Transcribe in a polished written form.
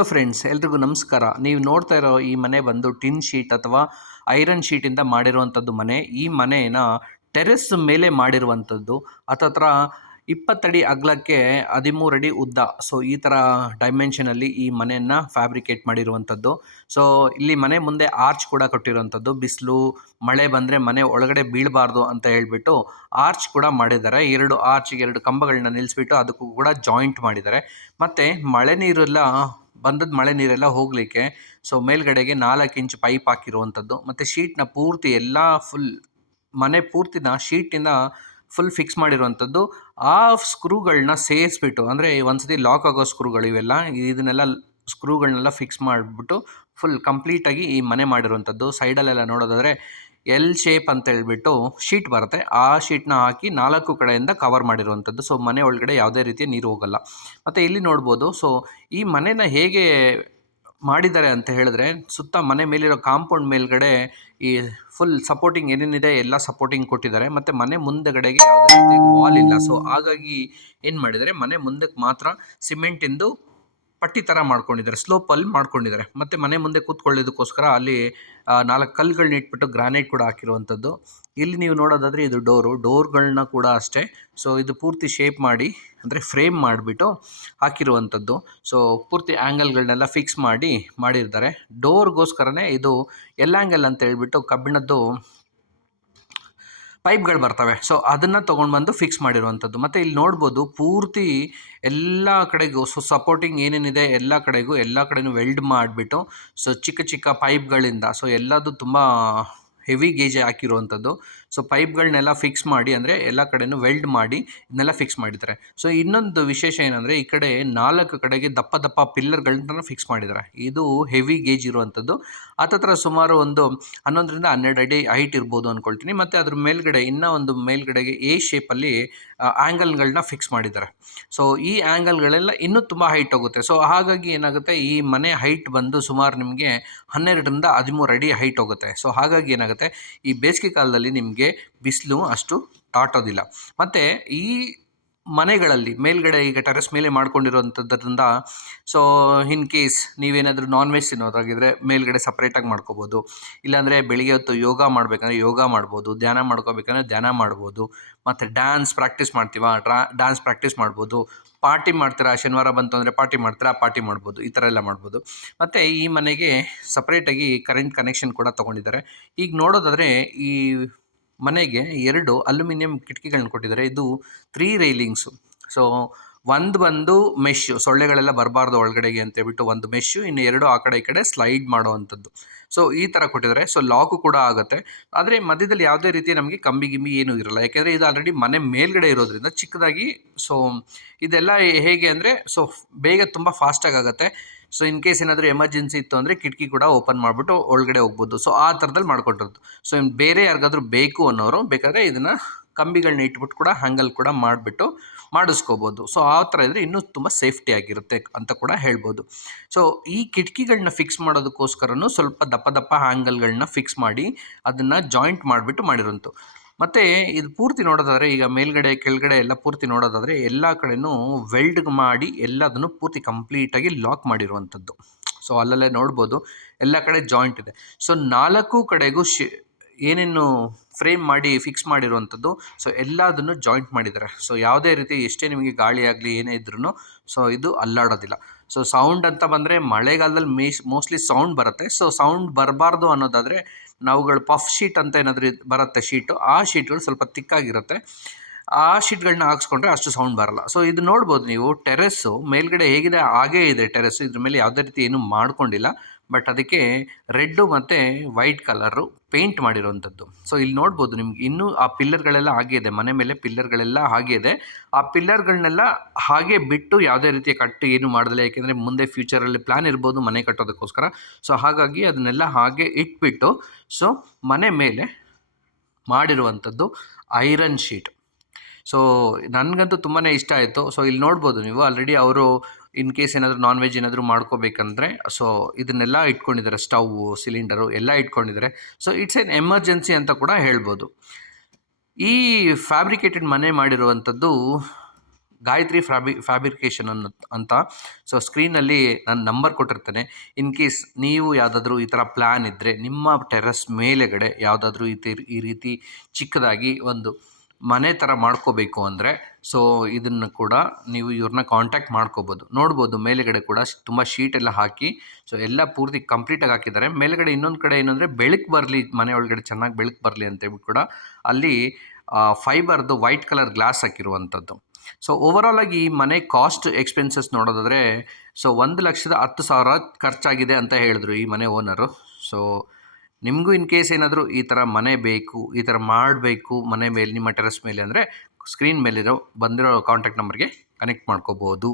Hello friends, ಎಲ್ರಿಗೂ ನಮಸ್ಕಾರ. ನೀವು ನೋಡ್ತಾ ಇರೋ ಈ ಮನೆ ಬಂದು ಟಿನ್ ಶೀಟ್ ಅಥವಾ ಐರನ್ ಶೀಟಿಂದ ಮಾಡಿರುವಂಥದ್ದು ಮನೆ. ಈ ಮನೆನ ಟೆರೆಸ್ ಮೇಲೆ ಮಾಡಿರುವಂಥದ್ದು. ಹತ್ತತ್ರ 20 ಅಡಿ ಅಗಲಕ್ಕೆ 13 ಅಡಿ ಉದ್ದ. ಸೊ ಈ ಥರ ಡೈಮೆನ್ಷನಲ್ಲಿ ಈ ಮನೆಯನ್ನು ಫ್ಯಾಬ್ರಿಕೇಟ್ ಮಾಡಿರುವಂಥದ್ದು. ಸೊ ಇಲ್ಲಿ ಮನೆ ಮುಂದೆ ಆರ್ಚ್ ಕೂಡ ಕೊಟ್ಟಿರುವಂಥದ್ದು. ಬಿಸಿಲು ಮಳೆ ಬಂದರೆ ಮನೆ ಒಳಗಡೆ ಬೀಳಬಾರ್ದು ಅಂತ ಹೇಳ್ಬಿಟ್ಟು ಆರ್ಚ್ ಕೂಡ ಮಾಡಿದ್ದಾರೆ. 2 ಆರ್ಚ್ಗೆ 2 ಕಂಬಗಳನ್ನ ನಿಲ್ಲಿಸ್ಬಿಟ್ಟು ಅದಕ್ಕೂ ಕೂಡ ಜಾಯಿಂಟ್ ಮಾಡಿದ್ದಾರೆ. ಮತ್ತು ಮಳೆ ನೀರೆಲ್ಲ ಹೋಗಲಿಕ್ಕೆ ಸೊ ಮೇಲ್ಗಡೆಗೆ 4 ಇಂಚ್ ಪೈಪ್ ಹಾಕಿರುವಂಥದ್ದು. ಮತ್ತು ಶೀಟ್ನ ಪೂರ್ತಿ ಎಲ್ಲ ಮನೆ ಪೂರ್ತಿನ ಶೀಟಿಂದ ಫುಲ್ ಫಿಕ್ಸ್ ಮಾಡಿರುವಂಥದ್ದು. ಆ ಸ್ಕ್ರೂಗಳನ್ನ ಸೇರಿಸ್ಬಿಟ್ಟು, ಅಂದರೆ ಒಂದ್ಸತಿ ಲಾಕ್ ಆಗೋ ಸ್ಕ್ರೂಗಳು ಇವೆಲ್ಲ, ಇದನ್ನೆಲ್ಲ ಸ್ಕ್ರೂಗಳನ್ನೆಲ್ಲ ಫಿಕ್ಸ್ ಮಾಡಿಬಿಟ್ಟು ಫುಲ್ ಕಂಪ್ಲೀಟಾಗಿ ಈ ಮನೆ ಮಾಡಿರುವಂಥದ್ದು. ಸೈಡಲ್ಲೆಲ್ಲ ನೋಡೋದಾದರೆ ಎಲ್ ಶೇಪ್ ಅಂತ ಹೇಳ್ಬಿಟ್ಟು ಶೀಟ್ ಬರುತ್ತೆ. ಆ ಶೀಟ್ನ ಹಾಕಿ 4 ಕಡೆಯಿಂದ ಕವರ್ ಮಾಡಿರುವಂಥದ್ದು. ಸೊ ಮನೆ ಒಳಗಡೆ ಯಾವುದೇ ರೀತಿಯ ನೀರು ಹೋಗಲ್ಲ. ಮತ್ತು ಇಲ್ಲಿ ನೋಡ್ಬೋದು, ಸೊ ಈ ಮನೆನ ಹೇಗೆ ಮಾಡಿದ್ದಾರೆ ಅಂತ ಹೇಳಿದ್ರೆ, ಸುತ್ತ ಮನೆ ಮೇಲಿರೋ ಕಾಂಪೌಂಡ್ ಮೇಲ್ಗಡೆ ಈ ಫುಲ್ ಸಪೋರ್ಟಿಂಗ್ ಏನೇನಿದೆ ಎಲ್ಲ ಸಪೋರ್ಟಿಂಗ್ ಕೊಟ್ಟಿದ್ದಾರೆ. ಮತ್ತು ಮನೆ ಮುಂದೆಗಡೆಗೆ ಯಾವುದೇ ರೀತಿ ವಾಲ್ ಇಲ್ಲ. ಸೊ ಹಾಗಾಗಿ ಏನು ಮಾಡಿದ್ದಾರೆ, ಮನೆ ಮುಂದಕ್ಕೆ ಮಾತ್ರ ಸಿಮೆಂಟಿಂದು ಪಟ್ಟಿ ಥರ ಮಾಡ್ಕೊಂಡಿದ್ದಾರೆ, ಸ್ಲೋಪಲ್ಲಿ ಮಾಡ್ಕೊಂಡಿದ್ದಾರೆ. ಮತ್ತು ಮನೆ ಮುಂದೆ ಕೂತ್ಕೊಳ್ಳೋದಕ್ಕೋಸ್ಕರ ಅಲ್ಲಿ 4 ಕಲ್ಲುಗಳನ್ನ ಇಟ್ಬಿಟ್ಟು ಗ್ರಾನೈಟ್ ಕೂಡ ಹಾಕಿರುವಂಥದ್ದು. ಇಲ್ಲಿ ನೀವು ನೋಡೋದಾದರೆ ಇದು ಡೋರ್ಗಳನ್ನ ಕೂಡ ಅಷ್ಟೇ. ಸೊ ಇದು ಪೂರ್ತಿ ಶೇಪ್ ಮಾಡಿ, ಅಂದರೆ ಫ್ರೇಮ್ ಮಾಡಿಬಿಟ್ಟು ಹಾಕಿರುವಂಥದ್ದು. ಸೊ ಪೂರ್ತಿ ಆ್ಯಂಗಲ್ಗಳನ್ನೆಲ್ಲ ಫಿಕ್ಸ್ ಮಾಡಿರ್ತಾರೆ. ಡೋರ್ಗೋಸ್ಕರನೇ ಇದು ಎಲ್ ಆ್ಯಂಗಲ್ ಅಂತ ಹೇಳ್ಬಿಟ್ಟು ಕಬ್ಬಿಣದ್ದು ಪೈಪ್ಗಳು ಬರ್ತವೆ. ಸೊ ಅದನ್ನು ತೊಗೊಂಡು ಫಿಕ್ಸ್ ಮಾಡಿರುವಂಥದ್ದು. ಮತ್ತು ಇಲ್ಲಿ ನೋಡ್ಬೋದು ಪೂರ್ತಿ ಎಲ್ಲ ಕಡೆಗೂ ಸೊ ಸಪೋರ್ಟಿಂಗ್ ಏನೇನಿದೆ ಎಲ್ಲ ಕಡೆನೂ ವೆಲ್ಡ್ ಮಾಡಿಬಿಟ್ಟು, ಸೊ ಚಿಕ್ಕ ಚಿಕ್ಕ ಪೈಪ್ಗಳಿಂದ, ಸೊ ಎಲ್ಲದು ತುಂಬ ಹೆವಿ ಗೇಜ್ ಹಾಕಿರುವಂಥದ್ದು. ಸೊ ಪೈಪ್ಗಳನ್ನೆಲ್ಲ ಫಿಕ್ಸ್ ಮಾಡಿ, ಅಂದರೆ ಎಲ್ಲ ಕಡೆನೂ ವೆಲ್ಡ್ ಮಾಡಿ ಇದನ್ನೆಲ್ಲ ಫಿಕ್ಸ್ ಮಾಡಿದ್ದಾರೆ. ಸೊ ಇನ್ನೊಂದು ವಿಶೇಷ ಏನಂದರೆ, ಈ ಕಡೆ 4 ಕಡೆಗೆ ದಪ್ಪ ದಪ್ಪ ಪಿಲ್ಲರ್ಗಳನ್ನ ಫಿಕ್ಸ್ ಮಾಡಿದ್ದಾರೆ. ಇದು ಹೆವಿ ಗೇಜ್ ಇರುವಂಥದ್ದು. ಹತ್ತತ್ರ ಸುಮಾರು ಒಂದು 11ರಿಂದ 12 ಅಡಿ ಹೈಟ್ ಇರ್ಬೋದು ಅಂದ್ಕೊಳ್ತೀನಿ. ಮತ್ತು ಅದ್ರ ಮೇಲ್ಗಡೆ ಇನ್ನೂ ಒಂದು ಮೇಲ್ಗಡೆಗೆ ಎ ಶೇಪಲ್ಲಿ ಆ್ಯಂಗಲ್ಗಳನ್ನ ಫಿಕ್ಸ್ ಮಾಡಿದ್ದಾರೆ. ಸೊ ಈ ಆ್ಯಂಗಲ್ಗಳೆಲ್ಲ ಇನ್ನೂ ತುಂಬ ಹೈಟ್ ಹೋಗುತ್ತೆ. ಸೊ ಹಾಗಾಗಿ ಏನಾಗುತ್ತೆ, ಈ ಮನೆ ಹೈಟ್ ಬಂದು ಸುಮಾರು ನಿಮಗೆ 12ರಿಂದ 13 ಅಡಿ ಹೈಟ್ ಹೋಗುತ್ತೆ. ಸೊ ಹಾಗಾಗಿ ಏನಾಗುತ್ತೆ, ಈ ಬೇಸಿಗೆ ಕಾಲದಲ್ಲಿ ನಿಮಗೆ ಬಿಸಿಲು ಅಷ್ಟು ತಾಟೋದಿಲ್ಲ. ಮತ್ತು ಈ ಮನೆಗಳಲ್ಲಿ ಮೇಲ್ಗಡೆ ಈಗ ಟೆರೆಸ್ ಮೇಲೆ ಮಾಡ್ಕೊಂಡಿರೋಂಥದ್ರಿಂದ, ಸೊ ಇನ್ ಕೇಸ್ ನೀವೇನಾದರೂ ನಾನ್ ವೆಜ್ ತಿನ್ನೋದಾಗಿದ್ದರೆ ಮೇಲ್ಗಡೆ ಸಪ್ರೇಟಾಗಿ ಮಾಡ್ಕೋಬೋದು. ಇಲ್ಲಾಂದರೆ ಬೆಳಿಗ್ಗೆ ಹೊತ್ತು ಯೋಗ ಮಾಡಬೇಕಂದ್ರೆ ಯೋಗ ಮಾಡ್ಬೋದು, ಧ್ಯಾನ ಮಾಡ್ಕೋಬೇಕಂದ್ರೆ ಧ್ಯಾನ ಮಾಡ್ಬೋದು. ಮತ್ತು ಡ್ಯಾನ್ಸ್ ಪ್ರಾಕ್ಟೀಸ್ ಡ್ಯಾನ್ಸ್ ಪ್ರಾಕ್ಟೀಸ್ ಮಾಡ್ಬೋದು. ಪಾರ್ಟಿ ಮಾಡ್ತೀರಾ, ಶನಿವಾರ ಬಂತು ಅಂದರೆ ಪಾರ್ಟಿ ಮಾಡ್ಬೋದು. ಈ ಥರ ಎಲ್ಲ ಮಾಡ್ಬೋದು. ಮತ್ತು ಈ ಮನೆಗೆ ಸಪ್ರೇಟಾಗಿ ಕರೆಂಟ್ ಕನೆಕ್ಷನ್ ಕೂಡ ತೊಗೊಂಡಿದ್ದಾರೆ. ಈಗ ನೋಡೋದಾದರೆ ಈ ಮನೆಗೆ 2 ಅಲ್ಯೂಮಿನಿಯಂ ಕಿಟಕಿಗಳನ್ನ ಕೊಟ್ಟಿದ್ದಾರೆ. ಇದು 3 ರೈಲಿಂಗ್ಸು. ಸೊ ಒಂದು ಬಂದು ಮೆಶ್ಶು, ಸೊಳ್ಳೆಗಳೆಲ್ಲ ಬರಬಾರ್ದು ಒಳಗಡೆಗೆ ಅಂತೇಳ್ಬಿಟ್ಟು ಒಂದು ಮೆಶ್ಶು, ಇನ್ನು 2 ಆ ಕಡೆ ಈ ಕಡೆ ಸ್ಲೈಡ್ ಮಾಡೋವಂಥದ್ದು. ಸೊ ಈ ಥರ ಕೊಟ್ಟಿದ್ದಾರೆ. ಸೊ ಲಾಕು ಕೂಡ ಆಗುತ್ತೆ. ಆದರೆ ಮಧ್ಯದಲ್ಲಿ ಯಾವುದೇ ರೀತಿ ನಮಗೆ ಕಂಬಿ ಏನೂ ಇರಲ್ಲ. ಯಾಕೆಂದರೆ ಇದು ಆಲ್ರೆಡಿ ಮನೆ ಮೇಲ್ಗಡೆ ಇರೋದ್ರಿಂದ ಚಿಕ್ಕದಾಗಿ. ಸೊ ಇದೆಲ್ಲ ಹೇಗೆ ಅಂದರೆ, ಸೊ ಬೇಗ ತುಂಬ ಫಾಸ್ಟಾಗಿ ಆಗುತ್ತೆ. ಸೊ ಇನ್ ಕೇಸ್ ಏನಾದರೂ ಎಮರ್ಜೆನ್ಸಿ ಇತ್ತು ಅಂದರೆ ಕಿಟಕಿ ಕೂಡ ಓಪನ್ ಮಾಡಿಬಿಟ್ಟು ಒಳಗಡೆ ಹೋಗ್ಬೋದು. ಸೊ ಆ ಥರದಲ್ಲಿ ಮಾಡ್ಕೊಂಡಿರೋದು. ಸೊ ಬೇರೆ ಯಾರಿಗಾದ್ರೂ ಬೇಕು ಅನ್ನೋರು ಬೇಕಾದರೆ ಇದನ್ನು ಕಂಬಿಗಳನ್ನ ಇಟ್ಬಿಟ್ಟು ಕೂಡ ಹ್ಯಾಂಗಲ್ ಕೂಡ ಮಾಡಿಬಿಟ್ಟು ಮಾಡಿಸ್ಕೋಬೋದು. ಸೊ ಆ ಥರ ಇದ್ದರೆ ಇನ್ನೂ ತುಂಬ ಸೇಫ್ಟಿ ಆಗಿರುತ್ತೆ ಅಂತ ಕೂಡ ಹೇಳ್ಬೋದು. ಸೊ ಈ ಕಿಟಕಿಗಳನ್ನ ಫಿಕ್ಸ್ ಮಾಡೋದಕ್ಕೋಸ್ಕರನೂ ಸ್ವಲ್ಪ ದಪ್ಪ ಹ್ಯಾಂಗಲ್ಗಳನ್ನ ಫಿಕ್ಸ್ ಮಾಡಿ ಅದನ್ನು ಜಾಯಿಂಟ್ ಮಾಡಿಬಿಟ್ಟು ಮಾಡಿರೋಂಥದ್ದು. ಮತ್ತು ಇದು ಪೂರ್ತಿ ನೋಡೋದಾದರೆ, ಈಗ ಮೇಲ್ಗಡೆ ಕೆಳಗಡೆ ಎಲ್ಲ ಪೂರ್ತಿ ನೋಡೋದಾದರೆ ಎಲ್ಲ ಕಡೆನೂ ವೆಲ್ಡ್ ಮಾಡಿ ಎಲ್ಲದನ್ನು ಪೂರ್ತಿ ಕಂಪ್ಲೀಟಾಗಿ ಲಾಕ್ ಮಾಡಿರುವಂಥದ್ದು. ಸೊ ಅಲ್ಲಲ್ಲೇ ನೋಡ್ಬೋದು ಎಲ್ಲ ಕಡೆ ಜಾಯಿಂಟ್ ಇದೆ. ಸೊ 4 ಕಡೆಗೂ ಏನೇನು ಫ್ರೇಮ್ ಮಾಡಿ ಫಿಕ್ಸ್ ಮಾಡಿರುವಂಥದ್ದು. ಸೊ ಎಲ್ಲದನ್ನು ಜಾಯಿಂಟ್ ಮಾಡಿದ್ದಾರೆ. ಸೊ ಯಾವುದೇ ರೀತಿ ಎಷ್ಟೇ ನಿಮಗೆ ಗಾಳಿ ಆಗಲಿ ಏನೇ ಇದ್ರೂ ಸೊ ಇದು ಅಲ್ಲಾಡೋದಿಲ್ಲ. ಸೊ ಸೌಂಡ್ ಅಂತ ಬಂದರೆ ಮಳೆಗಾಲದಲ್ಲಿ ಮೋಸ್ಟ್ಲಿ ಸೌಂಡ್ ಬರುತ್ತೆ. ಸೊ ಸೌಂಡ್ ಬರಬಾರ್ದು ಅನ್ನೋದಾದರೆ ನಾವುಗಳು ಪಫ್ ಶೀಟ್ ಅಂತ ಏನಾದರೂ ಬರುತ್ತೆ ಶೀಟು, ಆ ಶೀಟ್ಗಳು ಸ್ವಲ್ಪ ತಿಕ್ಕಾಗಿರುತ್ತೆ. ಆ ಶೀಟ್ಗಳನ್ನ ಹಾಕ್ಸ್ಕೊಂಡ್ರೆ ಅಷ್ಟು ಸೌಂಡ್ ಬರಲ್ಲ. ಸೊ ಇದು ನೋಡ್ಬೋದು ನೀವು, ಟೆರೆಸ್ಸು ಮೇಲ್ಗಡೆ ಹೇಗಿದೆ ಹಾಗೇ ಇದೆ ಟೆರೆಸ್ಸು. ಇದ್ರ ಮೇಲೆ ಯಾವುದೇ ರೀತಿ ಏನೂ ಮಾಡ್ಕೊಂಡಿಲ್ಲ. ಬಟ್ ಅದಕ್ಕೆ ರೆಡ್ಡು ಮತ್ತು ವೈಟ್ ಕಲರು ಪೇಂಟ್ ಮಾಡಿರೋವಂಥದ್ದು. ಸೊ ಇಲ್ಲಿ ನೋಡ್ಬೋದು ನಿಮ್ಗೆ ಇನ್ನೂ ಆ ಪಿಲ್ಲರ್ಗಳೆಲ್ಲ ಹಾಗೇ ಇದೆ, ಮನೆ ಮೇಲೆ ಪಿಲ್ಲರ್ಗಳೆಲ್ಲ ಹಾಗೇ ಇದೆ. ಆ ಪಿಲ್ಲರ್ಗಳನ್ನೆಲ್ಲ ಹಾಗೇ ಬಿಟ್ಟು ಯಾವುದೇ ರೀತಿಯ ಕಟ್ಟು ಏನು ಮಾಡಿದಿಲ್ಲ. ಯಾಕೆಂದರೆ ಮುಂದೆ ಫ್ಯೂಚರಲ್ಲಿ ಪ್ಲ್ಯಾನ್ ಇರ್ಬೋದು ಮನೆ ಕಟ್ಟೋದಕ್ಕೋಸ್ಕರ. ಸೊ ಹಾಗಾಗಿ ಅದನ್ನೆಲ್ಲ ಹಾಗೆ ಇಟ್ಬಿಟ್ಟು ಸೊ ಮನೆ ಮೇಲೆ ಮಾಡಿರುವಂಥದ್ದು ಐರನ್ ಶೀಟ್. ಸೊ ನನಗಂತೂ ತುಂಬಾ ಇಷ್ಟ ಆಯಿತು. ಸೊ ಇಲ್ಲಿ ನೋಡ್ಬೋದು ನೀವು, ಆಲ್ರೆಡಿ ಅವರು ಇನ್ ಕೇಸ್ ಏನಾದರೂ ನಾನ್ ವೆಜ್ ಏನಾದರೂ ಮಾಡ್ಕೋಬೇಕಂದ್ರೆ ಸೊ ಇದನ್ನೆಲ್ಲ ಇಟ್ಕೊಂಡಿದ್ದಾರೆ. ಸ್ಟವ್ವು, ಸಿಲಿಂಡರು ಎಲ್ಲ ಇಟ್ಕೊಂಡಿದ್ದಾರೆ. ಸೊ ಇಟ್ಸ್ ಎನ್ ಎಮರ್ಜೆನ್ಸಿ ಅಂತ ಕೂಡ ಹೇಳ್ಬೋದು. ಈ ಫ್ಯಾಬ್ರಿಕೇಟೆಡ್ ಮನೆ ಮಾಡಿರುವಂಥದ್ದು ಗಾಯತ್ರಿ ಫ್ಯಾಬ್ರಿಕೇಷನ್ ಅಂತ. ಸೊ ಸ್ಕ್ರೀನಲ್ಲಿ ನಾನು ನಂಬರ್ ಕೊಟ್ಟಿರ್ತೇನೆ. ಇನ್ ಕೇಸ್ ನೀವು ಯಾವುದಾದ್ರೂ ಈ ಥರ ಪ್ಲ್ಯಾನ್ ಇದ್ದರೆ, ನಿಮ್ಮ ಟೆರೆಸ್ ಮೇಲೆಗಡೆ ಯಾವುದಾದ್ರೂ ಈ ರೀತಿ ಚಿಕ್ಕದಾಗಿ ಒಂದು ಮನೆ ಥರ ಮಾಡ್ಕೋಬೇಕು ಅಂದರೆ, ಸೊ ಇದನ್ನು ಕೂಡ ನೀವು ಇವ್ರನ್ನ ಕಾಂಟ್ಯಾಕ್ಟ್ ಮಾಡ್ಕೋಬೋದು. ನೋಡ್ಬೋದು ಮೇಲೆಗಡೆ ಕೂಡ ತುಂಬ ಶೀಟ್ ಎಲ್ಲ ಹಾಕಿ, ಸೊ ಎಲ್ಲ ಪೂರ್ತಿ ಕಂಪ್ಲೀಟಾಗಿ ಹಾಕಿದ್ದಾರೆ. ಮೇಲೆಗಡೆ ಇನ್ನೊಂದು ಕಡೆ ಏನಂದರೆ ಬೆಳಕು ಬರಲಿ, ಮನೆ ಒಳಗಡೆ ಚೆನ್ನಾಗಿ ಬೆಳಕು ಬರಲಿ ಅಂತೇಳ್ಬಿಟ್ಟು ಕೂಡ ಅಲ್ಲಿ ಫೈಬರ್ದು ವೈಟ್ ಕಲರ್ ಗ್ಲಾಸ್ ಹಾಕಿರುವಂಥದ್ದು. ಸೊ ಓವರಾಲ್ ಆಗಿ ಈ ಮನೆ ಕಾಸ್ಟ್ ಎಕ್ಸ್ಪೆನ್ಸಸ್ ನೋಡೋದಾದರೆ, ಸೊ 1,10,000 ಖರ್ಚಾಗಿದೆ ಅಂತ ಹೇಳಿದ್ರು ಈ ಮನೆ ಓನರು. ಸೊ ನಿಮಗೂ ಇನ್ ಕೇಸ್ ಏನಾದರೂ ಈ ಥರ ಮನೆ ಬೇಕು, ಈ ಥರ ಮಾಡಬೇಕು ಮನೆ ಮೇಲೆ, ನಿಮ್ಮ ಟೆರೆಸ್ ಮೇಲೆ ಅಂದರೆ, ಸ್ಕ್ರೀನ್ ಮೇಲಿರೋ ಬಂದಿರೋ ಕಾಂಟ್ಯಾಕ್ಟ್ ನಂಬರ್ಗೆ ಕನೆಕ್ಟ್ ಮಾಡ್ಕೋಬೋದು.